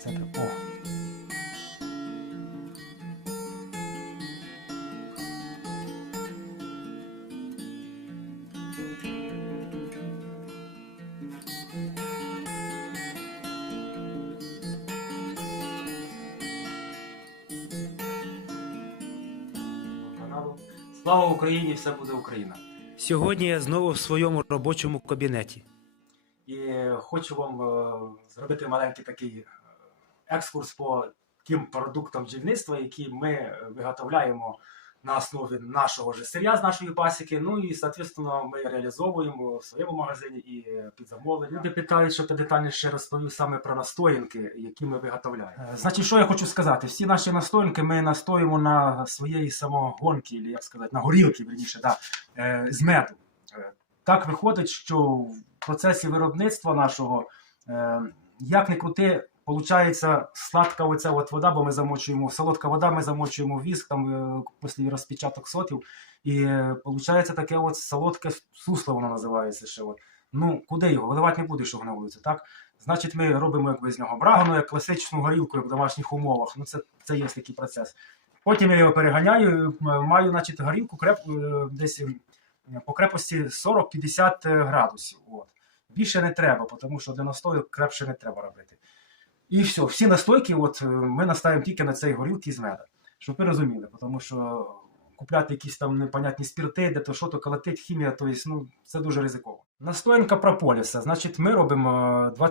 центр. О. Слава Україні! Все буде Україна! Сьогодні я знову в своєму робочому кабінеті. І хочу вам е, зробити маленький такий екскурс по тим продуктам бджільництва, які ми е, виготовляємо на основі нашого ж сир'я з нашої пасіки. Ну і, соответственно, ми реалізовуємо в своєму магазині і е, під замовлення. Люди питають, щоб я детальніше розповів саме про настоянки, які ми виготовляємо. Е, Значить, що я хочу сказати? Всі наші настоянки ми настоїмо на своєї самогонки, або як сказати, на горілки, верніше, да, з меду. Так виходить, що в процесі виробництва нашого, як не крути, Получається сладка оця от вода, бо ми замочуємо солодка вода, ми замочуємо віск там е, після розпечаток сотів. І е, получається таке от солодке сусло, воно називається ще. От. Ну, куди його? Виливати не будеш, що воно вулиці, так? Значить, ми робимо якби з нього брагону, як класичну горілку, як в домашніх умовах. Ну, це, це є такий процес. Потім я його переганяю, маю, значить, горілку креп, е, десь е, по крепості 40-50 градусів. От. Більше не треба, тому що для настою крепше не треба робити. І все, всі настойки, от е, ми наставимо тільки на цей горілки з меда. Щоб ви розуміли, тому що купляти якісь там непонятні спірти, де то що то колотить, хімія, то є, ну, це дуже ризиково. Настоянка прополіса. Значить, ми робимо е,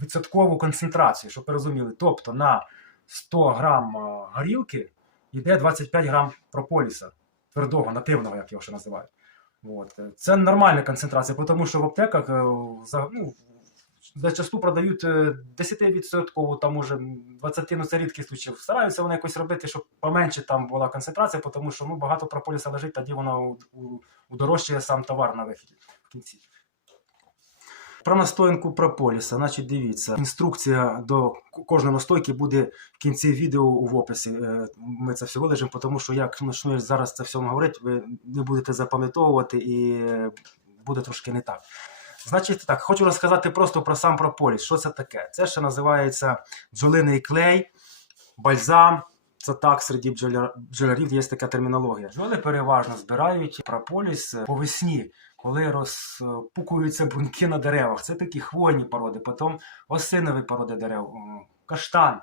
25% концентрацію, щоб ви розуміли. Тобто на 100 грам е, горілки йде 25 грам прополіса, твердого, нативного, як його ще називають. От. е, Це нормальна концентрація, тому що в аптеках е, ну, зачасту продають е, 10%, там уже 20, ну це рідкий случай. Стараються вони якось робити, щоб поменше там була концентрація, тому що ну, багато прополіса лежить, тоді у- удорожчує сам товар на вихіді в кінці. Про настоянку прополіса, значить, дивіться, інструкція до кожної настойки буде в кінці відео в описі. Е, Ми це все вилежимо, тому що як почну зараз це все говорити, ви не будете запам'ятовувати і е, буде трошки не так. Значить, так, хочу розказати просто про сам прополіс. Що це таке? Це ще називається бджолиний клей, бальзам. Це так, серед бджолярів є така термінологія. Бджоли переважно збирають прополіс по весні, коли розпукуються бруньки на деревах. Це такі хвойні породи, потім осинові породи дерев, каштан.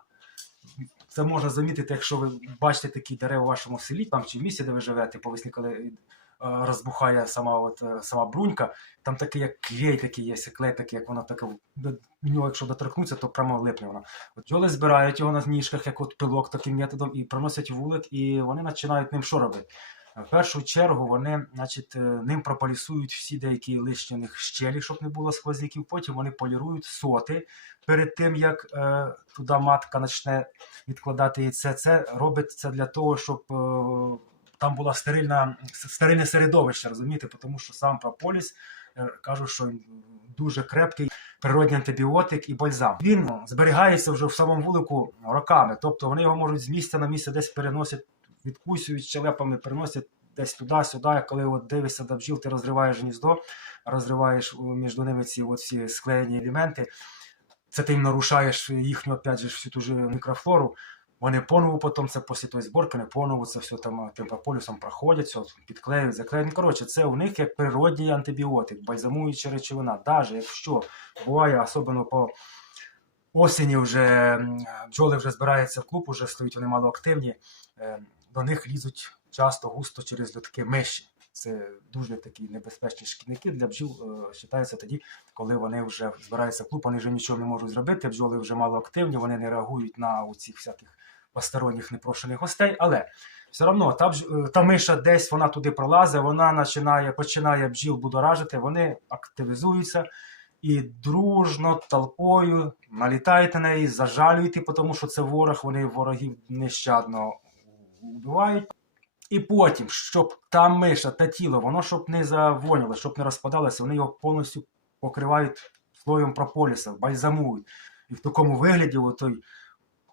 Це можна замітити, якщо ви бачите такі дерева в вашому селі, там чи в місті, де ви живете, по весні, коли е, розбухає сама, от, е, сама брунька, там такий як клей такий є, клей такий, як воно таке, до нього, якщо доторкнутися, то прямо липне воно. От бджоли збирають його на ніжках, як от пилок таким методом, і приносять вулик, і вони починають ним що робити? В першу чергу вони значить, е, ним прополісують всі деякі лишні них щелі, щоб не було сквозняків. Потім вони полірують соти перед тим, як е, туди матка почне відкладати яйце. Це робить це для того, щоб е, там була стерильна, стерильне середовище, розумієте, тому що сам прополіс е, кажу, що він дуже крепкий природній антибіотик і бальзам. Він зберігається вже в самому вулику роками, тобто вони його можуть з місця на місце десь переносять, відкусюють щелепами, переносять десь туди-сюди. Коли от дивишся до бджіл, ти розриваєш гніздо, розриваєш між ними ці от всі склеєні елементи. Це ти їм нарушаєш їхню, опять же, всю ту же мікрофлору. Вони понову потім це після тої зборки, вони понову це все там тим прополісом проходять, все підклеюють, заклеюють. Ну, Коротше, це у них як природній антибіотик, бальзамуюча речовина. Навіть якщо буває, особливо по осені вже бджоли вже збираються в клуб, вже стоять вони малоактивні, е, до них лізуть часто густо через льотки миші. Це дуже такі небезпечні шкідники для бджіл е, вважаються тоді, коли вони вже збираються в клуб, вони вже нічого не можуть зробити, бджоли вже мало активні, вони не реагують на оцих всяких посторонніх непрошених гостей, але все одно та, е, та миша десь вона туди пролазить, вона починає, починає бджіл будоражити, вони активізуються і дружно толпою налітаєте на неї, зажалюєте, тому що це ворог, вони ворогів нещадно вбивають. І потім, щоб та миша, та тіло, воно щоб не завоняло, щоб не розпадалося, вони його повністю покривають слоєм прополіса, бальзамують. І в такому вигляді той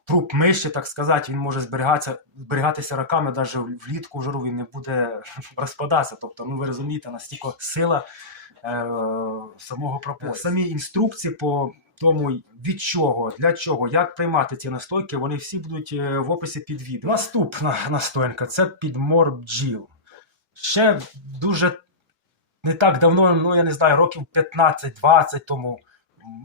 труп миші, так сказати, він може зберігатися, зберігатися роками, навіть влітку в жару він не буде розпадатися. Тобто, ну ви розумієте, настільки сила е, самого прополісу. Самі інструкції по тому, від чого, для чого, як приймати ці настойки, вони всі будуть е, в описі під відео. Наступна настоянка це підмор бджіл. Ще дуже не так давно, ну я не знаю, років 15-20 тому.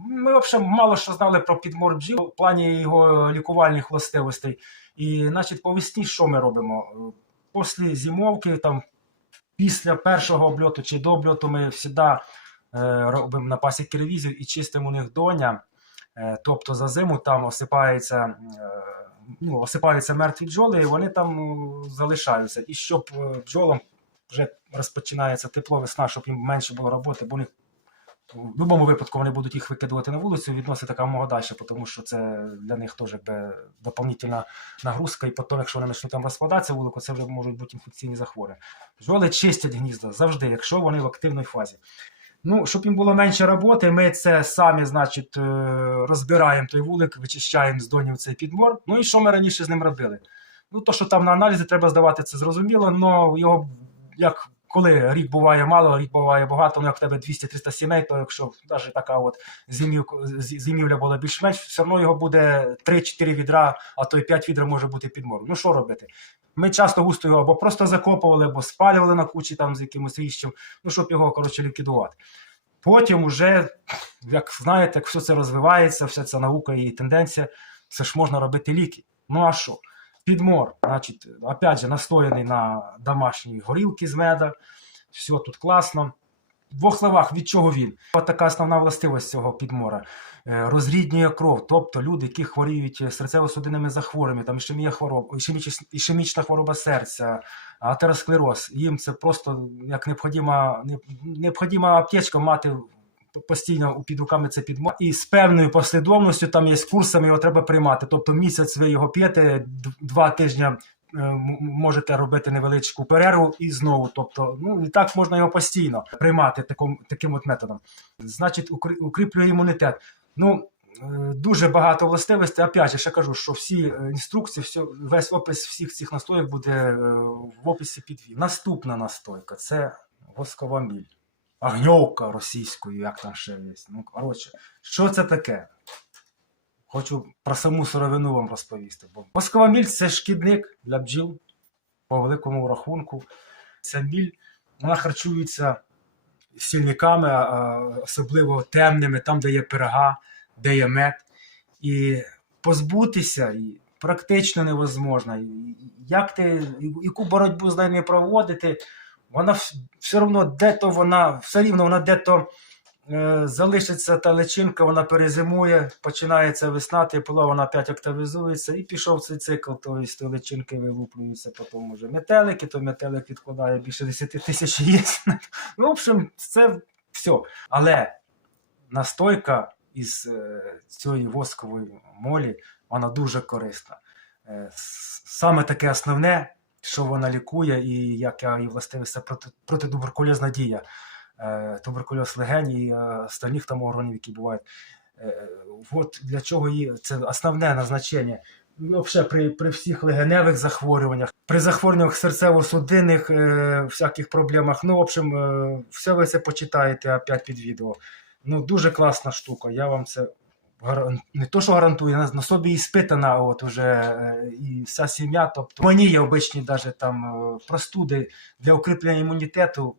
Ми взагалі мало що знали про підмор бджіл в плані його лікувальних властивостей. І, значить, по весні що ми робимо? Після зимовки, там, після першого обльоту чи до обльоту ми завжди е, робимо на пасіки ревізію і чистимо у них доня. Е, тобто за зиму там осипається, е, ну, осипаються мертві бджоли, і вони там залишаються. І щоб бджолам вже розпочинається тепло весна, щоб їм менше було роботи, бо у них в будь-якому випадку вони будуть їх викидувати на вулицю, відносити така мого далі, тому що це для них теж якби доповнительна нагрузка, і потім, якщо вони почнуть там розкладатися вулику, це вже можуть бути інфекційні захворювання. Бджоли чистять гнізда завжди, якщо вони в активній фазі. Ну, щоб їм було менше роботи, ми це самі, значить, е, розбираємо той вулик, вичищаємо з донів цей підмор. Ну і що ми раніше з ним робили? Ну, то, що там на аналізи треба здавати, це зрозуміло, але його як коли рік буває мало, рік буває багато, ну як в тебе 200-300 сімей, то якщо навіть така от зимівка, зимівля була більш-менш, все одно його буде 3-4 відра, а то й 5 відра може бути підмор. Ну що робити? Ми часто густо його або просто закопували, або спалювали на кучі там з якимось ріщем, ну щоб його коротше ліквідувати. Потім уже, як знаєте, як все це розвивається, вся ця наука і тенденція, все ж можна робити ліки. Ну а що? Підмор, значить, опять же, настояний на домашній горілки з меда. Все тут класно. В двох словах, від чого він? От така основна властивість цього підмора. Е, Розріднює кров, тобто люди, які хворіють серцево-судинними захворюваннями, там ішемія хвороб, ішемічна хвороба серця, атеросклероз, їм це просто як необхідна, необхідна аптечка мати постійно під руками це підмор. І з певною послідовністю там є з курсами, його треба приймати. Тобто місяць ви його п'єте, два тижні е, можете робити невеличку перерву і знову. Тобто, ну і так можна його постійно приймати таким, таким от методом. Значить, укрі- укріплює імунітет. Ну, е, дуже багато властивостей. Опять же, ще кажу, що всі е, інструкції, все, весь опис всіх цих настоїв буде в описі під. Наступна настойка це воскова міль. Агньовка російською, як там ще є. Ну, коротше, що це таке? Хочу про саму сировину вам розповісти. Бо воскова міль це шкідник для бджіл по великому рахунку. Ця міль вона харчується сільниками, особливо темними, там, де є пирога, де є мед. І позбутися практично невозможно. Як ти, яку боротьбу з нею не проводити, вона все одно де-то вона, все рівно вона де-то е, залишиться та личинка, вона перезимує, починається весна, тепло, вона опять активізується і пішов цей цикл, то з личинки вилуплюються потім уже метелики, то метелик відкладає більше 10 тисяч яєць. Ну, в общем, це все. Але настойка із е, цієї воскової молі, вона дуже корисна. Е, Саме таке основне, що вона лікує, і як я її властивість, проти, протитуберкульозна дія. Е, Туберкульоз легень і е, остальних там органів, які бувають. Е, От для чого її це основне назначення. Ну, Взагалі, при, при всіх легеневих захворюваннях, при захворюваннях серцево-судинних е, всяких проблемах. Ну, в общем, е, все ви це почитаєте опять під відео. Ну, дуже класна штука. Я вам це не то, що гарантую, на, собі іспитана, от уже е, і вся сім'я. Тобто мені є обичні даже там е, простуди для укріплення імунітету.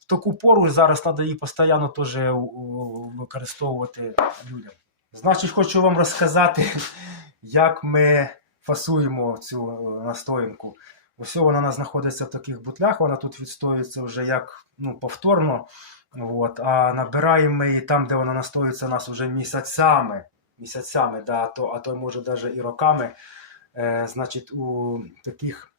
В таку пору зараз треба її постійно теж використовувати людям. Значить, хочу вам розказати, як ми фасуємо цю е, настоянку. Ось вона знаходиться в таких бутлях, вона тут відстоюється вже як ну, повторно. От, а набираємо ми її там, де вона настоюється нас вже місяцями. Місяцями, да, а то, а то може навіть і роками. Е, значить, у таких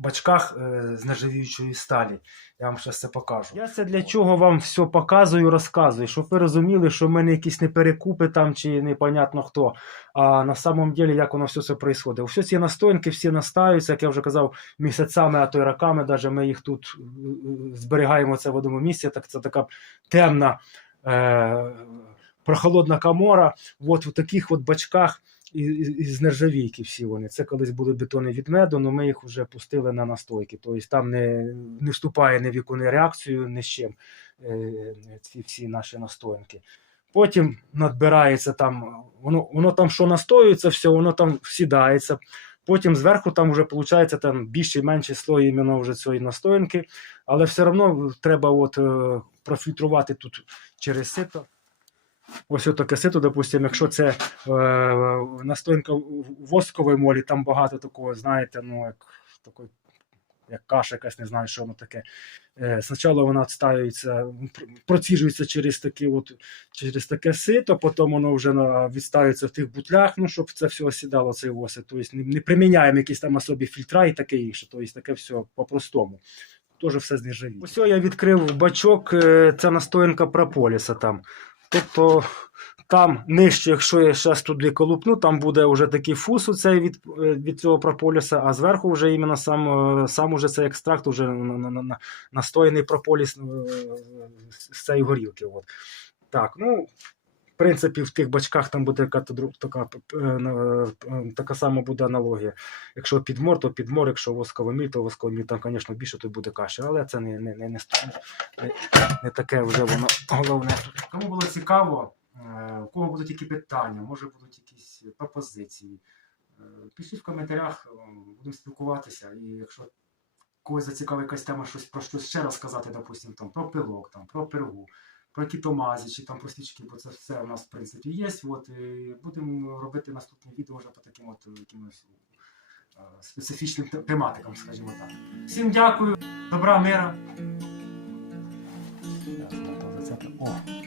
бачках е, з нержавіючої сталі. Я вам зараз це покажу. Я це для чого вам все показую, розказую, щоб ви розуміли, що в мене якісь не перекупи там чи непонятно хто. А на самом деле, як воно все це відбувається. Всі ці настоянки всі настаються, як я вже казав, місяцями, а то й роками. Даже ми їх тут е, е, зберігаємо це в одному місці. Так це така темна. Е- Прохолодна камора, от в таких от бачках із, нержавійки всі вони. Це колись були бетони від меду, але ми їх вже пустили на настойки. Тобто там не, не вступає ні в яку ні реакцію, ні з чим е, ці всі наші настоянки. Потім надбирається там, воно, воно там що настоюється, все, воно там сідається. Потім зверху там вже виходить там більший менший слой іменно вже цієї настоянки, але все одно треба от, е, профільтрувати тут через сито. Ось таке сито, допустимо, якщо це е, настоянка в восковій молі, там багато такого, знаєте, ну як такої, як каша якась, не знаю, що воно таке. Е, спочатку вона відстаюється, проціжується через таке, от, через таке сито, потім воно вже відстаюється в тих бутлях, ну, щоб це все осідало, цей восит. Тобто не, не приміняємо якісь там особі фільтра і таке інше. Тобто таке все по-простому. Теж все з. Ось я відкрив бачок, е, це настоянка прополіса там. Тобто там нижче, якщо я зараз туди колупну, там буде вже такий фус оцей від, е, від цього прополіса, а зверху вже іменно сам, е, сам уже цей екстракт, уже на, на, на, на- настояний прополіс е, з цієї горілки. От. Так, ну, принципі, в тих бачках там буде така, е, е, така сама буде аналогія. Якщо підмор, то підмор, якщо восковий міль, то восковий міль, там, звісно, більше то буде каші, але це не, не, не, не, не, таке вже воно головне. Кому було цікаво, е, у кого будуть які питання, може будуть якісь пропозиції. Пишіть в коментарях, будемо спілкуватися. І якщо когось зацікавить якась тема, щось про щось ще розказати, допустимо, там, про пилок, там, про пергу, про кітомазі чи там про свічки, бо це все у нас в принципі є. От, і будемо робити наступне відео вже по таким от якимось е, специфічним тематикам, скажімо так. Всім дякую, добра мира. О,